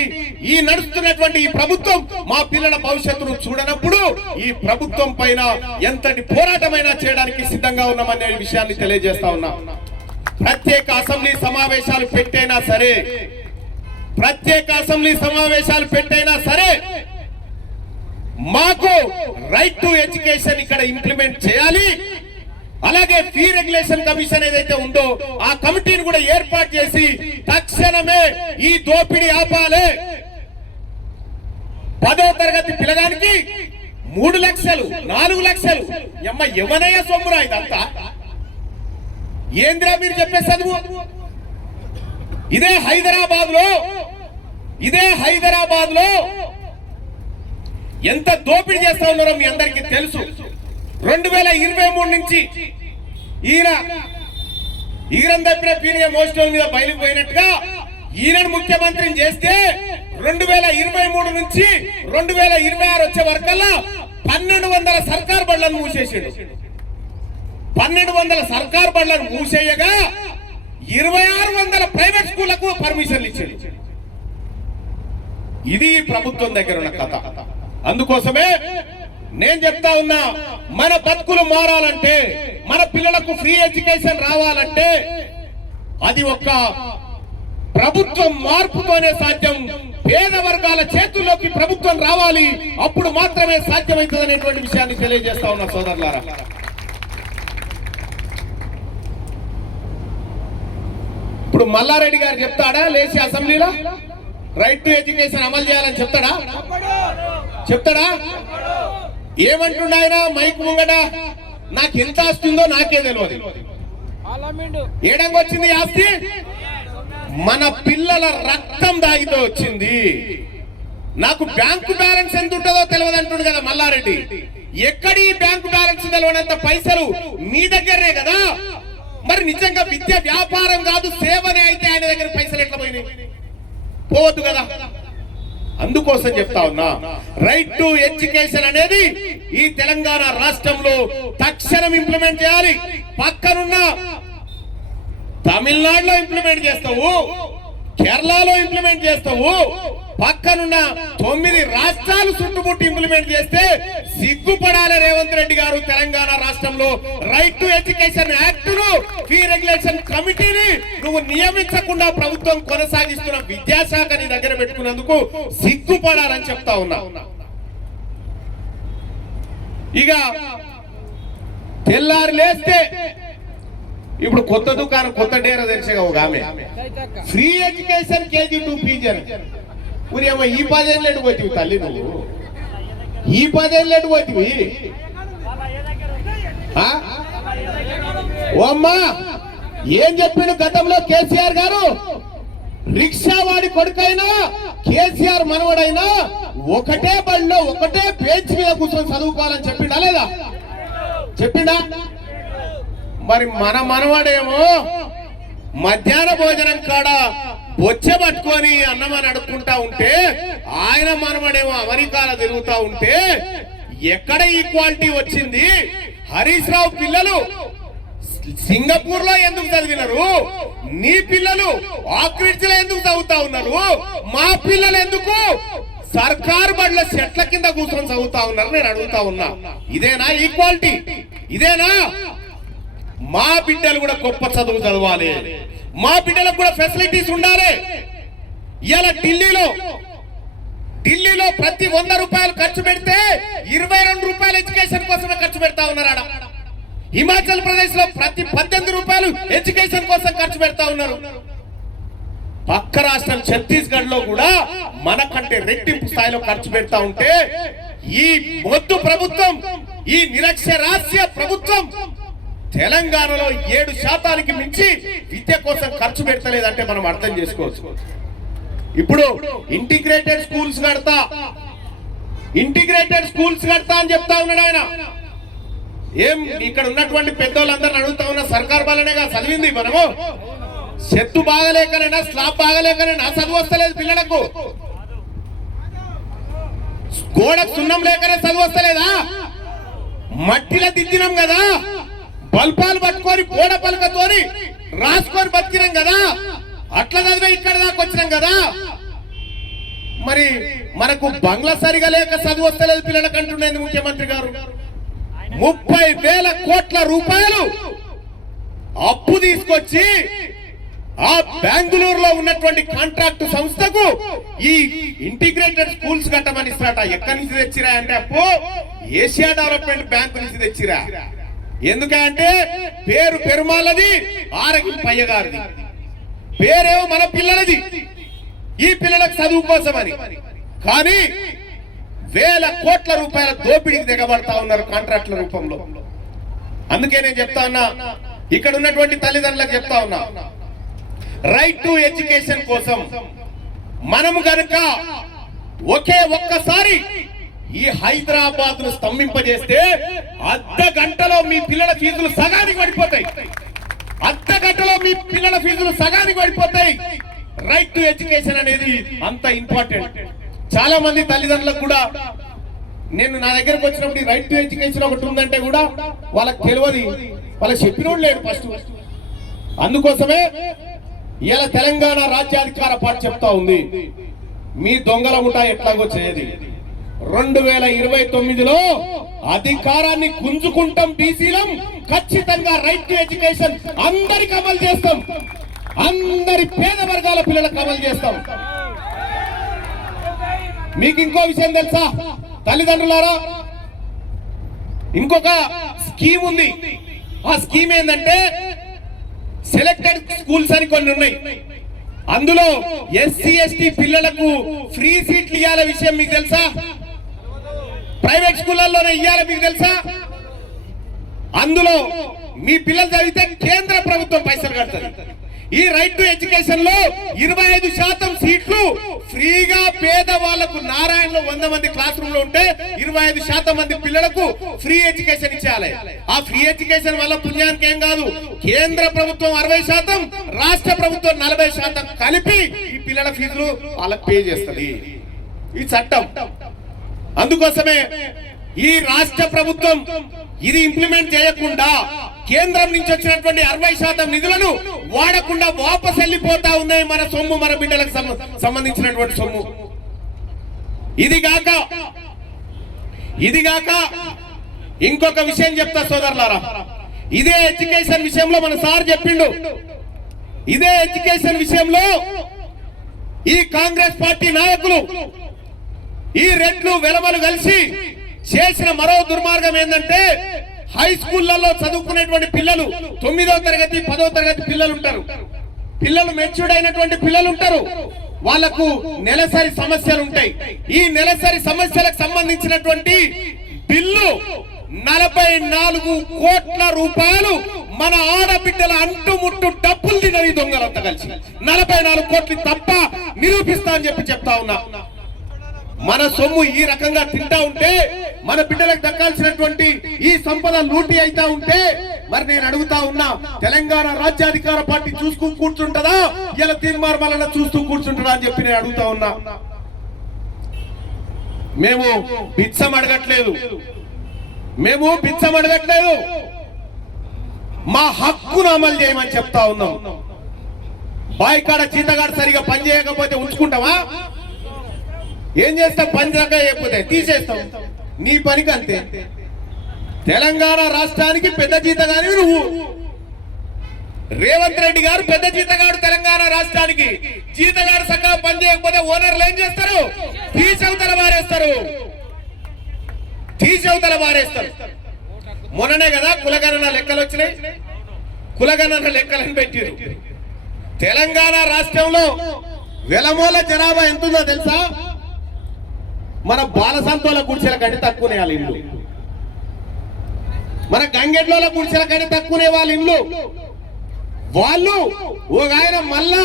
నడుస్తున్నటువంటి ఈ ప్రభుత్వం మా పిల్లల భవిష్యత్తును చూడనప్పుడు ఈ ప్రభుత్వం పైన ఎంతటి పోరాటమైనా చేయడానికి సిద్ధంగా ఉన్నామనే విషయాన్ని తెలియజేస్తా ఉన్నా. ప్రత్యేక అసెంబ్లీ సమావేశాలు పెట్టైనా సరే మాకు రైట్ టు ఎడ్యుకేషన్ ఇక్కడ ఇంప్లిమెంట్ చేయాలి. అలాగే ఫీ రెగ్యులేషన్ కమిషన్ ఏదైతే ఉందో ఆ కమిటీని కూడా ఏర్పాటు చేసి తక్షణమే ఈ దోపిడీ ఆపాలి. 10వ తరగతి పిల్లగానికి 3 లక్షలు 4 లక్షలు ఎవనయ్య సొమ్మురా ఇదంతా? ఏంద్రా మీరు చెప్పే చదువు? ఇదే హైదరాబాద్ లో ఎంత దోపిడీ చేస్తా ఉన్నారో మీ అందరికీ తెలుసు. 2023 నుంచి ఈయన తప్పిన పీనియ మోస్టోల్ మీద బయలుకు పోయినట్టుగా ఈయనను ముఖ్యమంత్రిని చేస్తే 2023 నుంచి 2026 వచ్చే వరకల్లా 1200 సర్కార్ బళ్ళను మూసేసాడు. 1200 సర్కార్ బళ్ళను మూసేయగా 2600 ప్రైవేట్ స్కూళ్లకు పర్మిషన్లు ఇచ్చాడు. ఇది ప్రభుత్వం దగ్గర ఉన్న కథ. అందుకోసమే నేను చెప్తా ఉన్నా, మన బతుకులు మారాలంటే, మన పిల్లలకు ఫ్రీ ఎడ్యుకేషన్ రావాలంటే అది ఒక్క ప్రభుత్వం మార్పుతోనే సాధ్యం. పేద వర్గాల చేతుల్లోకి ప్రభుత్వం రావాలి, అప్పుడు మాత్రమే సాధ్యమవుతుంది అనేటువంటి విషయాన్ని తెలియజేస్తా ఉన్నా సోదరులారా. ఇప్పుడు మల్లారెడ్డి గారు చెప్తాడా లేచి అసెంబ్లీలో రైట్ టు ఎడ్యుకేషన్ అమలు చేయాలని చెప్తాడా? ఏమంటుండ ఆయన మైక్ ముంగట? నాకు ఎంత ఆస్తుందో నాకే తెలియదు. ఏడంగా వచ్చింది ఆస్తి? మన పిల్లల రక్తం దాగితో వచ్చింది. నాకు బ్యాంకు బ్యాలెన్స్ ఎంత ఉంటుందో తెలియదు అంటుండు కదా మల్లారెడ్డి. ఎక్కడి బ్యాంకు బ్యాలెన్స్ తెలియనంత పైసలు మీ దగ్గరే కదా. మరి నిజంగా విద్య వ్యాపారం కాదు, సేవనే అయితే ఆయన దగ్గర పైసలు ఎట్లా పోయినాయి? పోవద్దు కదా. అందుకోసం చెప్తా ఉన్నా, రైట్ టు ఎడ్యుకేషన్ అనేది ఈ తెలంగాణ రాష్ట్రంలో తక్షణం ఇంప్లిమెంట్ చేయాలి. పక్కనున్న తమిళనాడులో ఇంప్లిమెంట్ చేస్తావు, కేరళలో ఇంప్లిమెంట్ చేస్తావు, పక్కనున్న 9 రాష్ట్రాలు చుట్టుముట్టి ఇంప్లిమెంట్ చేస్తే సిగ్గుపడాలి రేవంత్ రెడ్డి గారు. తెలంగాణ రాష్ట్రంలో రైట్ టు ఎడ్యుకేషన్ యాక్ట్ ను, ఫీ రెగ్యులేషన్ కమిటీని నువ్వు నియమించకుండా ప్రభుత్వం కొనసాగిస్తున్న విద్యాశాఖ నీ దగ్గర పెట్టుకున్నందుకు సిగ్గుపడాలని చెప్తా ఉన్నా. ఇక తెల్లారి లేస్తే ఇప్పుడు కొత్త దుకాణం, కొత్త డేరా తెలిసేగా ఒక ఆమె free education KG to PG అని. ఊరేమో ఈ 10 ఏళ్ళు ఎటు పోతివి తల్లి, నువ్వు ఈ 10 ఏళ్ళు ఎటు పోతివి? ఓ అమ్మా, ఏం చెప్పిండు గతంలో కేసీఆర్ గారు? రిక్షా వాడి కొడుకైనా కేసీఆర్ మనవడైనా ఒకటే బడిలో ఒకటే బెంచ్ మీద కూర్చొని చదువుకోవాలని చెప్పిండా లేదా? చెప్పిండా? మరి మన మనవాడేమో మధ్యాహ్న భోజనం కాడ బొచ్చే పట్టుకొని అన్నం అని అడుక్కుంటా ఉంటే, ఆయన మనవాడేమో అమెరికాలో తిరుగుతా ఉంటే ఎక్కడ ఈక్వాలిటీ వచ్చింది? హరీష్ రావు పిల్లలు సింగపూర్ లో ఎందుకు చదివినారు? నీ పిల్లలు ఆక్రిడ్జ్ లో ఎందుకు చదువుతా ఉన్నారు? మా పిల్లలు ఎందుకు సర్కారు బడుల చెట్ల కింద కూర్చొని చదువుతా ఉన్నారు? నేను అడుగుతా ఉన్నా, ఇదేనా ఈక్వాలిటీ? ఇదేనా? మా బిడ్డలు కూడా గొప్ప చదువు చదవాలి, మా బిడ్డలకు కూడా ఫెసిలిటీస్ ఉండాలి. ఇలా ఢిల్లీలో ప్రతి 100 రూపాయలు ఖర్చు పెడితే 22 రూపాయలు ఎడ్యుకేషన్ కోసమే ఖర్చు పెడతా ఉన్నారు. హిమాచల్ ప్రదేశ్ లో ప్రతి 18 రూపాయలు ఎడ్యుకేషన్ కోసం ఖర్చు పెడతా ఉన్నారు. పక్క రాష్ట్రం ఛత్తీస్గఢ్ లో కూడా మనకంటే రెట్టింపు స్థాయిలో ఖర్చు పెడతా ఉంటే, ఈ మొద్దు ప్రభుత్వం, ఈ నిరక్షరాస్య ప్రభుత్వం తెలంగాణలో 7% మించి విద్య కోసం ఖర్చు పెడతలేదంటే మనం అర్థం చేసుకోవచ్చు. ఇప్పుడు ఇంటిగ్రేటెడ్ స్కూల్స్ కడతా అని చెప్తా ఉన్నాడు ఆయన. ఏం ఇక్కడ ఉన్నటువంటి పెద్దోళ్ళందరిని అడుగుతా ఉన్నా, సర్కార్ బాలనేగా చదివింది మనము? చెట్టు బాగలేకనైనా, స్లాబ్ బాగలేకనైనా చదువు వస్తలేదు పిల్లలకు? గోడకు సున్నం లేకనే చదువు వస్తలేదా? మట్టిలో దిద్దినాం కదా, బల్పాలు పట్టుకొని గోడ పలకతోని రాసుకొని బతికినాం కదా, అట్లా చదివే ఇక్కడ దాకా వచ్చినాం కదా. మరి మనకు బంగ్లా సరిగా లేక చదువు వస్తలేదు పిల్లలకు అంటున్నది ముఖ్యమంత్రి గారు. 30,000 కోట్ల రూపాయలు అప్పు తీసుకొచ్చి ఆ బెంగళూరులో ఉన్నటువంటి కాంట్రాక్ట్ సంస్థకు ఈ ఇంటిగ్రేటెడ్ స్కూల్స్ కట్టమని ఇస్తారట. ఎక్కడి నుంచి తెచ్చిరా అంటే అప్పు ఏషియా డెవలప్మెంట్ బ్యాంకు నుంచి తెచ్చిరా. ఎందుకంటే పేరు పెరుమాలది, ఆరగింపయ్య గారిది, పేరేమో మన పిల్లలది, ఈ పిల్లలకు చదువు కోసమని. కానీ 1,000 కోట్ల రూపాయల దోపిడీకి దిగబడతా ఉన్నారు కాంట్రాక్టుల రూపంలో. అందుకే నేను చెప్తా ఉన్నా, ఇక్కడ ఉన్నటువంటి తల్లిదండ్రులకు చెప్తా ఉన్నా, రైట్ టు ఎడ్యుకేషన్ కోసం మనము గనుక ఒక్కసారి ఈ హైదరాబాద్ ను స్తంభింపజేస్తే అర్ధ గంటలో మీ పిల్లల ఫీజులు సగానికి పడిపోతాయి. రైట్ టు ఎడ్యుకేషన్ అనేది అంత ఇంపార్టెంట్. చాలా మంది తల్లిదండ్రులకు కూడా నేను నా దగ్గరకు వచ్చినప్పుడు ఈ రైట్ టు ఎడ్యుకేషన్ ఒకటి ఉందంటే కూడా వాళ్ళకి తెలియదు, వాళ్ళకి చెప్పినోడు లేడు ఫస్ట్. అందుకోసమే ఇలా తెలంగాణ రాజ్యాధికార పార్టీ చెప్తా ఉంది, మీ దొంగల ముఠా ఎట్లాగో చేయదు. 2029లో అధికారాన్ని గుంజుకుంటాం, బీసీలం ఖచ్చితంగా రైట్ టు ఎడ్యుకేషన్ అందరికి అమలు చేస్తాం, అందరి పేద వర్గాల పిల్లలకు అమలు చేస్తాం. మీకు ఇంకో విషయం తెలుసా తల్లిదండ్రులారా, ఇంకొక స్కీమ్ ఉంది. ఆ స్కీమ్ ఏంటంటే సెలెక్టెడ్ స్కూల్స్ అని కొన్ని ఉన్నాయి, అందులో ఎస్సీ ఎస్టీ పిల్లలకు ఫ్రీ సీట్లు ఇవ్వాల విషయం మీకు తెలుసా? ప్రైవేట్ స్కూళ్ళలోనే ఇవ్వాలి మీకు తెలుసా? అందులో మీ పిల్లలు చదివితే కేంద్ర ప్రభుత్వం పైసలు కడుతుంది. ఈ రైట్ టు ఎడ్యుకేషన్ లో 25% సీట్లు ఫ్రీగా పేద వాళ్లకు, నారాయణలో 100 మంది క్లాస్ రూమ్ లో ఉంటే 25% మంది పిల్లలకు ఫ్రీ ఎడ్యుకేషన్ ఇచ్చేయాలి. ఆ ఫ్రీ ఎడ్యుకేషన్ వల్ల పుణ్యానికి ఏం కాదు, కేంద్ర ప్రభుత్వం 60%, రాష్ట్ర ప్రభుత్వం 40% కలిపి ఈ పిల్లల ఫీజులు వాళ్ళకి పే చేస్తుంది. ఈ చట్టం. అందుకోసమే ఈ రాష్ట్ర ప్రభుత్వం ఇది ఇంప్లిమెంట్ చేయకుండా కేంద్రం నుంచి వచ్చినటువంటి 60% నిధులను వాడకుండా వాపస్ వెళ్ళిపోతా ఉన్నాయి. మన సొమ్ము, మన బిడ్డలకు సంబంధించినటువంటి సొమ్ము. ఇది గాక ఇంకొక విషయం చెప్తా సోదరులారా, ఇదే ఎడ్యుకేషన్ విషయంలో మన సార్ చెప్పిండు, ఇదే ఎడ్యుకేషన్ విషయంలో ఈ కాంగ్రెస్ పార్టీ నాయకులు, ఈ రెడ్లు వెలమలు కలిసి చేసిన మరో దుర్మార్గం ఏంటంటే, హై స్కూళ్లలో చదువుకునేటువంటి పిల్లలు 9వ తరగతి 10వ తరగతి పిల్లలు ఉంటారు, పిల్లలు మెచ్యూర్డ్ అయినటువంటి పిల్లలు ఉంటారు, వాళ్లకు నెలసరి సమస్యలు ఉంటాయి. ఈ నెలసరి సమస్యలకు సంబంధించినటువంటి బిల్లు 44 కోట్ల రూపాయలు మన ఆడబిడ్డల అంటుముట్టు డబ్బులు తినని దొంగలంతా కలిసి 44 కోట్లు తప్ప నిరూపిస్తా అని చెప్తా ఉన్నా. మన సొమ్ము ఈ రకంగా తింటా ఉంటే, మన బిడ్డలకు దక్కాల్సినటువంటి ఈ సంపద లూటీ అయితా ఉంటే, మరి నేను అడుగుతా ఉన్నా, తెలంగాణ రాజ్యాధికార పార్టీ చూస్తూ కూర్చుంటదా, ఇలా తీర్మార్మలన చూస్తూ కూర్చుంటదా అని చెప్పి నేను అడుగుతా ఉన్నా. మేము బిచ్చం అడగట్లేదు, మా హక్కును అమలు చేయమని చెప్తా ఉన్నాం. బాయికాడ చీతగాడు సరిగా పని చేయకపోతే ఉంచుకుంటావా? ఏం చేస్తాం? పని చేయకపోతే తీసేస్తాం, నీ పనికి అంతే. తెలంగాణ రాష్ట్రానికి పెద్ద జీతగాని నువ్వు, రేవంత్ రెడ్డి గారు పెద్ద జీతగాడు తెలంగాణ రాష్ట్రానికి. జీతగాడు సరిగా పని చేయకపోతే ఓనర్లు ఏం చేస్తారు? తీసవతల మారేస్తారు. మొన్ననే కదా కులగణన లెక్కలు వచ్చినాయి, కులగణన లెక్కలను పెట్టారు. తెలంగాణ రాష్ట్రంలో వెలమూల జనాభా ఎంతుందో తెలుసా? మన బాలసంతోల గుడిసెల కంటే తక్కువనే వాళ్ళ ఇల్లు, మన గంగెడ్ల గుడిసెల కంటే తక్కువనే వాళ్ళ ఇల్లు. వాళ్ళు ఒక ఆయన మళ్ళా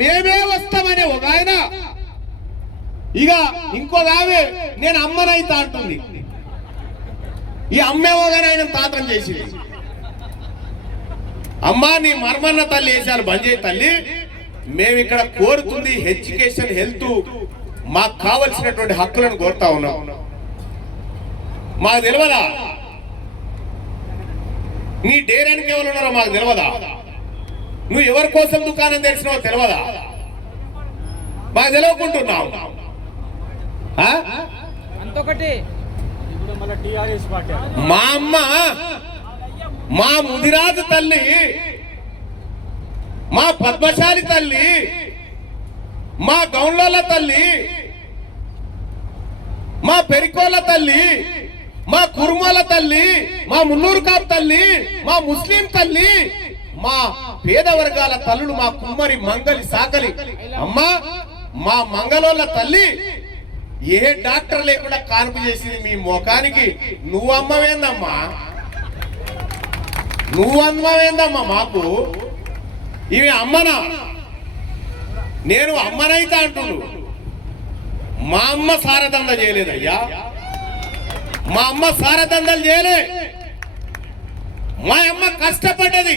మేమే వస్తామనే ఒక ఆయన, ఇక ఇంకొక ఆమె నేను అమ్మనైతా అంటుంది. ఈ అమ్మేమోగానే ఆయన తాతం చేసి, అమ్మా నీ మర్మన్న తల్లి వేసారు బంద్ చేయి తల్లి, మేము ఇక్కడ కోరుతుంది ఎడ్యుకేషన్, హెల్త్, మాకు కావలసినటువంటి హక్కులను కోరుతా ఉన్నాం. మాకు తెలియదా నీ డేరానికి ఎవరు ఉన్నారో మాకు తెలియదా? నువ్వు ఎవరి కోసం దుకాణం తెరిచినావో తెలియదా? మాకు తెలియకుంటున్నావు. మా అమ్మ, మా ముదిరాజు తల్లి, మా పద్మశాలి తల్లి, మా గౌండ్ల తల్లి, మా పెరికోళ్ళ తల్లి, మా కుర్మల తల్లి, మా మున్నూరు కాపు తల్లి, మా ముస్లిం తల్లి, మా పేద వర్గాల తల్లులు, మా కుమ్మరి మంగలి సాకలి అమ్మా, మా మంగళోళ్ళ తల్లి ఏ డాక్టర్ లేకుండా కాన్పు చేసింది మీ ముఖానికి. నువ్వు అమ్మవేందమ్మా మాకు? ఇవి అమ్మనా? నేను అమ్మనైతే అంటున్నాను. మా అమ్మ సారదండ చేయలేదయ్యా, మా అమ్మ సారదండలు చేయలే. మా అమ్మ కష్టపడ్డది,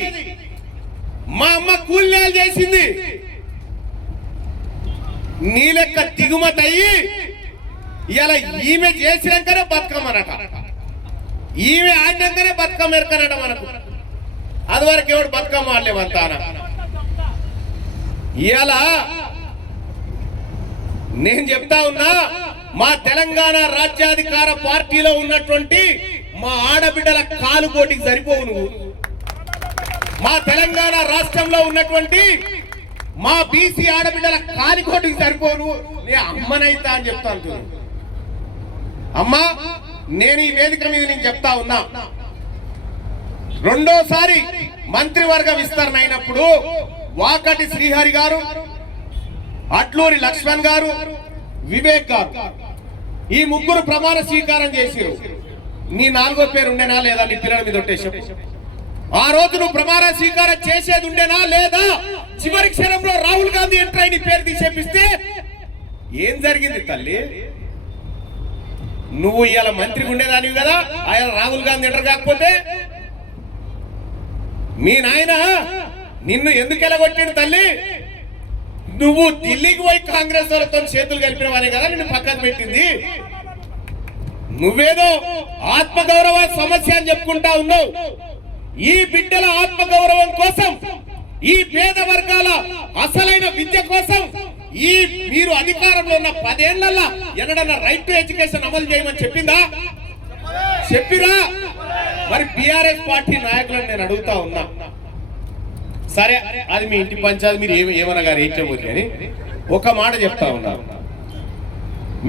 మా అమ్మ కూలీలు చేసింది. నీ లెక్క దిగుమతి అయ్యి ఇవాళ ఈమె చేసినాకనే బతుకమ్మనట, ఈమె ఆడినాకనే బతుకమ్మ ఎరకనట మనకు. అది వరకు ఎవడు బతుకమ్మ ఆడలేమంతానా. ఇవాళ నేను చెప్తా ఉన్నా, మా తెలంగాణ రాజ్యాధికార పార్టీలో ఉన్నటువంటి మా ఆడబిడ్డల కాలుకోటికి సరిపోవు నువ్వు. మా తెలంగాణ రాష్ట్రంలో ఉన్నటువంటి మా బీసీ ఆడబిడ్డల కాలికోటికి సరిపోను. నే అమ్మనైతా అని చెప్తాను. అమ్మా, నేను ఈ వేదిక మీద నేను చెప్తా ఉన్నా, రెండోసారి మంత్రివర్గ విస్తరణ అయినప్పుడు వాకటి శ్రీహరి గారు, అట్లూరి లక్ష్మణ్ గారు, వివేక్ గారు, ఈ ముగ్గురు ప్రమాణ స్వీకారం చేసిరు. నీ నాలుగో పేరు ఉండేనా లేదా నీ పిల్లల మీద ఒట్టేసి? ఆ రోజు నువ్వు ప్రమాణ స్వీకారం చేసేది ఉండేనా లేదా? చివరి క్షణంలో రాహుల్ గాంధీ ఎంటర్ అయి నీ పేరు తీసేపిస్తే ఏం జరిగింది తల్లి? నువ్వు ఇవాళ మంత్రికి ఉండేదానివి కదా, ఆయన రాహుల్ గాంధీ ఎంటర్ కాకపోతే మీ నాయన నిన్ను ఎందుకు ఎలగొట్టాడు తల్లి? నువ్వు ఢిల్లీకి పోయి కాంగ్రెస్ వాళ్ళతో చేతులు కలిపినవానే కదా నిన్ను పక్కకు పెట్టింది. నువ్వేదో ఆత్మగౌరవ సమస్య అని చెప్పుకుంటా ఉన్నావు. ఈ బిడ్డల ఆత్మగౌరవం కోసం, ఈ పేద వర్గాల అసలైన విద్య కోసం, ఈ మీరు అధికారంలో ఉన్న 10 ఏళ్లలో ఎన్నడన్నా రైట్ టు ఎడ్యుకేషన్ అమలు చేయమని చెప్పిందా? చెప్పిరా? మరి బీఆర్ఎస్ పార్టీ నాయకులను నేను అడుగుతా ఉన్నా, సరే అది మీ ఇంటి పంచాయతీ, మీరు ఏమన్నా గారు ఏమవుతుంది అని ఒక మాట చెప్తా ఉన్నా.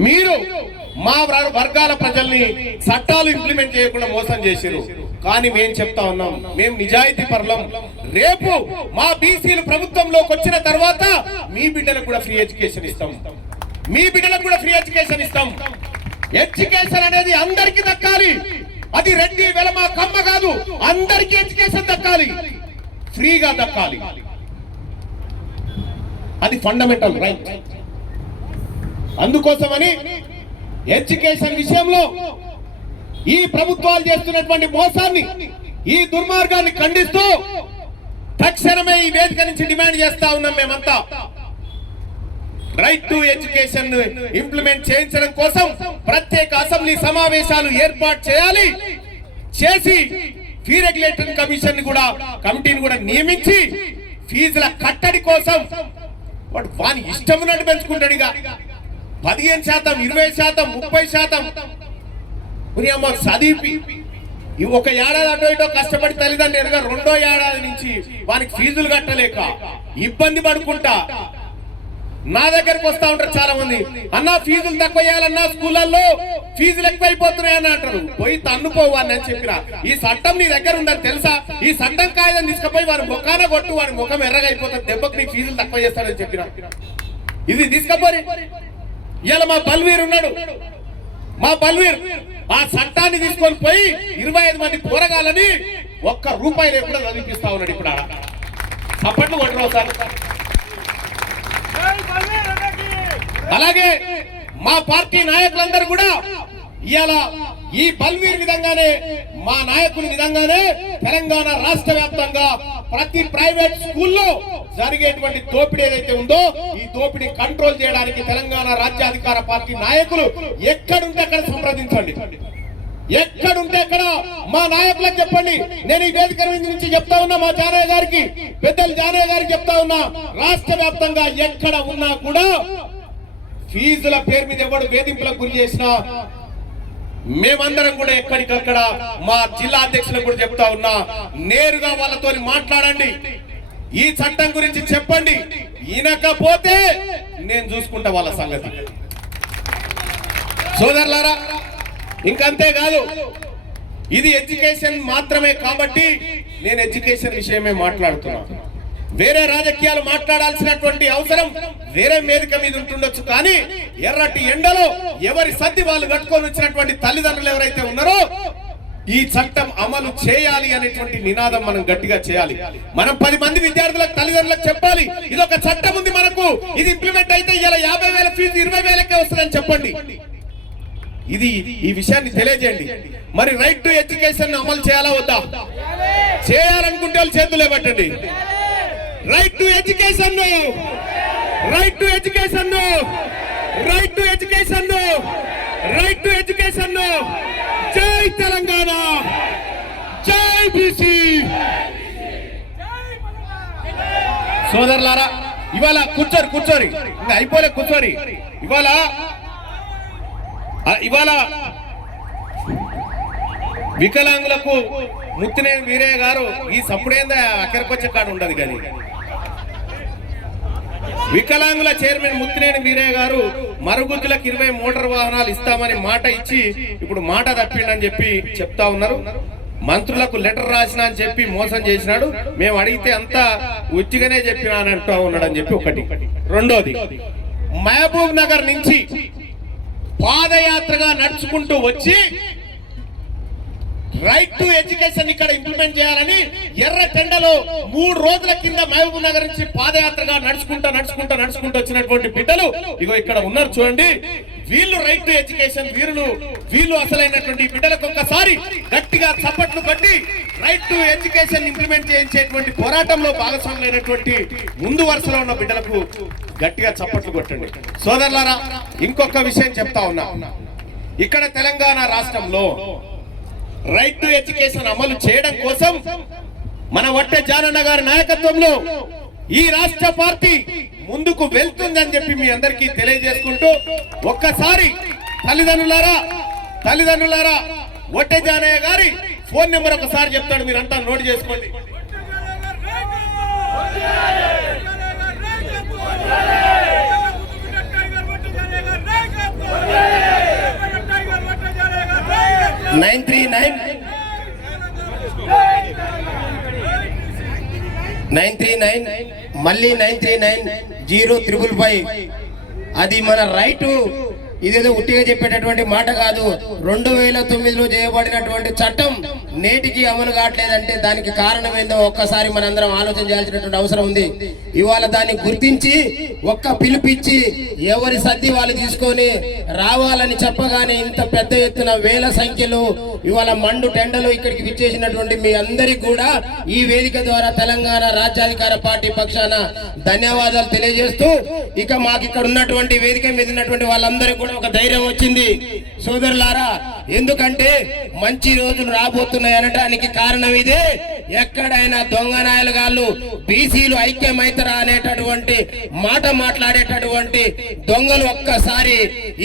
మీరు మా వర్గాల ప్రజల్ని చట్టాలు ఇంప్లిమెంట్ చేయకుండా మోసం చేశారు. కానీ మేము చెప్తా ఉన్నాం, మేము నిజాయితీ పరులం. రేపు మా బీసీలు ప్రభుత్వంలోకి వచ్చిన తర్వాత మీ బిడ్డలకు కూడా ఫ్రీ ఎడ్యుకేషన్ ఇస్తాం, మీ బిడ్డలకు కూడా ఫ్రీ ఎడ్యుకేషన్ ఇస్తాం. ఎడ్యుకేషన్ అనేది అందరికీ దక్కాలి. అది రెడ్డి వెలమ కమ్మ కాదు, అందరికీ ఎడ్యుకేషన్ దక్కాలి, ఫ్రీగా దక్కాలి. అది ఫండమెంటల్ రైట్. అందుకోసమని ఎడ్యుకేషన్ విషయంలో ఈ ప్రభుత్వాలు చేస్తున్నటువంటి మోసాన్ని, ఈ దుర్మార్గాన్ని ఖండిస్తూ తక్షణమే ఈ వేదిక నుంచి డిమాండ్ చేస్తా ఉన్నాం. మేమంతా రైట్ టు ఎడ్యుకేషన్ ఇంప్లిమెంట్ చేయించడం కోసం ప్రత్యేక అసెంబ్లీ సమావేశాలు ఏర్పాటు చేయాలి. చేసి ఫీ రెగ్యులేటరీ కమిటీని కూడా నియమించి ఫీజుల కట్టడి కోసం వాని ఇష్టం ఉన్నట్టు పెంచుకుంటాడు. ఇక 15%, 20%, 30% చదివి ఒక ఏడాది అటో ఇటో కష్టపడి తల్లిదండ్రులుగా రెండో ఏడాది నుంచి వానికి ఫీజులు కట్టలేక ఇబ్బంది పడుకుంటా నా దగ్గరకు వస్తా ఉంటారు చాలా మంది. అన్నా ఫీజులు తక్కువ చేయాలన్నా, స్కూళ్ళల్లో ఫీజులు ఎక్కువైపోతున్నాయని అంటారు. పోయి తన్నుకోవాలని అని చెప్పిన ఈ చట్టం నీ దగ్గర ఉందని తెలుసా? ఈ చట్టం కాయదని తీసుకుపోయి వారి ముఖాన కొట్టు, వాడి ముఖం ఎర్రగా అయిపోతుంది, దెబ్బకి నీ ఫీజులు తక్కువ చేస్తాడని చెప్పిన ఇది తీసుకపోయి. ఇలా మా బల్వీర్ ఉన్నాడు, మా బల్వీర్ ఆ చట్టాన్ని తీసుకొని పోయి 25 మంది పోరగాలని ₹1 లేకుండా చదివిపిస్తా ఉన్నాడు. ఇప్పుడు అప్పట్లో కొట్టరు సార్. అలాగే మా పార్టీ నాయకులందరూ కూడా ఇవాళ ఈ బల్వీర్ విధంగానే, మా నాయకుల విధంగానే తెలంగాణ రాష్ట్ర వ్యాప్తంగా ప్రతి ప్రైవేట్ స్కూల్లో జరిగేటువంటి దోపిడీ ఏదైతే ఉందో ఈ దోపిడీ కంట్రోల్ చేయడానికి తెలంగాణ రాజ్యాధికార పార్టీ నాయకులు ఎక్కడుంటే అక్కడ సంప్రదించండి, ఎక్కడుంటే అక్కడ మా నాయకులకు చెప్పండి. నేను ఈ వేదిక నుంచి చెప్తా ఉన్నా, మా జానయ్య గారికి, పెద్దలు జానయ్య గారికి చెప్తా ఉన్నా, రాష్ట్ర వ్యాప్తంగా ఎక్కడ ఉన్నా కూడా ఫీజుల పేరు మీద ఎవడు వేధింపులకు గురి చేసినా మేమందరం కూడా ఎక్కడికక్కడ మా జిల్లా అధ్యక్షులకు కూడా చెప్తా ఉన్నా, నేరుగా వాళ్ళతో మాట్లాడండి, ఈ చట్టం గురించి చెప్పండి. ఈనకపోతే నేను చూసుకుంటా వాళ్ళ సంగతి. సోదరులారా, ఇంకంతే కాదు, ఇది ఎడ్యుకేషన్ మాత్రమే కాబట్టి నేను ఎడ్యుకేషన్ విషయమే మాట్లాడుతున్నాను. వేరే రాజకీయాలు మాట్లాడాల్సినటువంటి అవసరం వేరే వేదిక మీద ఉంటుండొచ్చు. కానీ ఎర్రటి ఎండలో ఎవరి సద్ది వాళ్ళు కట్టుకొని వచ్చినటువంటి తల్లిదండ్రులు ఎవరైతే ఉన్నారో ఈ చట్టం అమలు చేయాలి అనేటువంటి నినాదం మనం గట్టిగా చేయాలి. మనం 10 మంది విద్యార్థులకు, తల్లిదండ్రులకు చెప్పాలి, ఇది ఒక చట్టం ఉంది మనకు, ఇది ఇంప్లిమెంట్ అయితే ఇలా 50,000 ఫీజు 20,000కే వస్తుందని చెప్పండి. ఇది ఈ విషయాన్ని తెలియజేయండి. మరి రైట్ టు ఎడ్యుకేషన్ అమలు చేయాలా వద్దా? చేయాలనుకుంటే వాళ్ళు చేతులే పట్టండి. Right to education, right to education, right to education. Right to education, జై తెలంగాణ, జై బీసీ. సోదరులారా, ఇవాళ కూర్చోరి ఇంకా అయిపోలే, కూర్చోరి. ఇవాళ వికలాంగులకు ముత్తినేని వీరయ్య గారు ఈ సప్పుడేందా అక్కడికొచ్చే కాడ ఉండదు. కానీ వికలాంగుల చైర్మన్ ముత్తినేని వీరయ్య గారు మరుగుజ్జులకు 20 మోటార్ వాహనాలు ఇస్తామని మాట ఇచ్చి ఇప్పుడు మాట తప్పిండని చెప్పి చెప్తా ఉన్నారు. మంత్రులకు లెటర్ రాసినా అని చెప్పి మోసం చేసినాడు. మేము అడిగితే అంతా ఉత్తిగానే చెప్పినానంటూ ఉన్నాడని చెప్పి ఒకటి. రెండోది, మహబూబ్ నగర్ నుంచి పాదయాత్రగా నడుచుకుంటూ వచ్చి రైట్ టు ఎడ్యుకేషన్ ఇక్కడ ఇంప్లిమెంట్ చేయాలని ఎర్రటెండలో 3 రోజుల కింద మహబూబ్ నగర్ నుంచి పాదయాత్రగా నడుచుకుంటూ వచ్చినటువంటి బిడ్డలు ఇగో ఇక్కడ ఉన్నారు చూడండి. వీళ్ళు రైట్ టు ఎడ్యుకేషన్, వీళ్ళు అసలైనటువంటి బిడ్డలకు ఒక్కసారి గట్టిగా చప్పట్లు కొట్టి రైట్ టు ఎడ్యుకేషన్ ఇంప్లిమెంట్ చేయించేటువంటి పోరాటంలో భాగస్వాములైనటువంటి ముందు వరుసలో ఉన్న బిడ్డలకు గట్టిగా చప్పట్లు కొట్టండి. సోదరులారా, ఇంకొక విషయం చెప్తా ఉన్నా. ఇక్కడ తెలంగాణ రాష్ట్రంలో రైట్ టు ఎడ్యుకేషన్ అమలు చేయడం కోసం మన వట్టె జానన్న గారి నాయకత్వంలో ఈ రాష్ట్ర పార్టీ ముందుకు వెళ్తుందని చెప్పి మీ అందరికీ తెలియజేసుకుంటూ, ఒక్కసారి తల్లిదండ్రులారా వట్టె జానయ్య గారి ఫోన్ నెంబర్ ఒకసారి చెప్తాడు, మీరంతా నోట్ చేసుకోండి. మళ్ళీ 939-055. అది మన రైటు. ఇదేదో ఉట్టిగా చెప్పేటటువంటి మాట కాదు. 2009లో చేయబడినటువంటి చట్టం నేటికి అమలు కావట్లేదంటే దానికి కారణం ఏందో ఒక్కసారి మనందరం ఆలోచన చేయాల్సినటువంటి అవసరం ఉంది. ఇవాళ దాన్ని గుర్తించి ఒక్క పిలిపిచ్చి ఎవరి సర్ది వాళ్ళు తీసుకొని రావాలని చెప్పగానే ఇంత పెద్ద ఎత్తున వేల సంఖ్యలో ఇవాళ మండు టెండలు ఇక్కడికి విచ్చేసినటువంటి మీ అందరికి కూడా ఈ వేదిక ద్వారా తెలంగాణ రాజ్యాధికార పార్టీ పక్షాన ధన్యవాదాలు తెలియజేస్తూ, ఇక మాకు ఇక్కడ ఉన్నటువంటి వేదిక మీద ఉన్నటువంటి వాళ్ళందరికీ కూడా ఒక ధైర్యం వచ్చింది సోదరులారా. ఎందుకంటే మంచి రోజులు రాబోతున్నాయి అనడానికి కారణం ఇదే. ఎక్కడైనా దొంగ నాయలుగాళ్ళు బీసీలు ఐక్యమైతరా అనేటటువంటి మాట మాట్లాడేటటువంటి దొంగలు ఒక్కసారి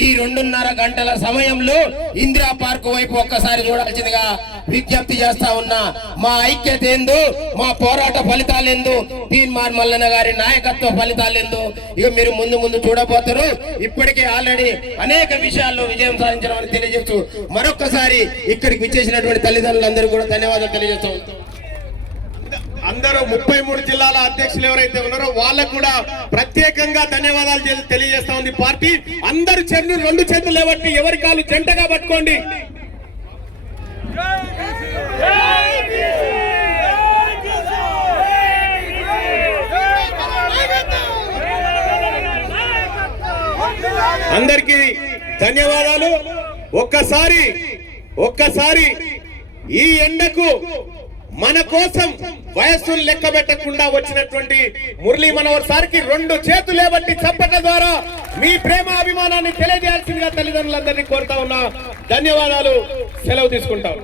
ఈ 2.5 గంటల సమయంలో ఇందిరా పార్క్ వైపు ఒక్కసారి చూడాల్సిందిగా విజ్ఞప్తి చేస్తా ఉన్నా. మా ఐక్యత ఏందో, మా పోరాట ఫలితాలు ఏందో, తీన్మార్ మల్లన్న గారి నాయకత్వ ఫలితాలు ఏందో ఇక మీరు ముందు చూడబోతారు. ఇప్పటికే ఆల్రెడీ అనేక విషయాల్లో విజయం సాధించడం అని తెలియజేస్తూ మరొక్కసారి ఇక్కడికి విచ్చేసినటువంటి తల్లిదండ్రులందరూ కూడా ధన్యవాదాలు తెలియజేస్తాం. అందరూ 33 జిల్లాల అధ్యక్షులు ఎవరైతే ఉన్నారో వాళ్ళకు కూడా ప్రత్యేకంగా ధన్యవాదాలు తెలియజేస్తా ఉంది పార్టీ. అందరు 2 చేతులు లేవట్టి ఎవరి కాలు జంటగా పట్టుకోండి. అందరికీ ధన్యవాదాలు. ఒక్కసారి ఈ ఎండకు మన కోసం వయస్సును లెక్క పెట్టకుండా వచ్చినటువంటి మురళీ మనోహర్ సార్కి 2 చేతులు లేబట్టి చప్పట్ల ద్వారా మీ ప్రేమ అభిమానాన్ని తెలియజేయాల్సిందిగా తల్లిదండ్రులందరినీ కోరుతా ఉన్నా. ధన్యవాదాలు. సెలవు తీసుకుంటాం.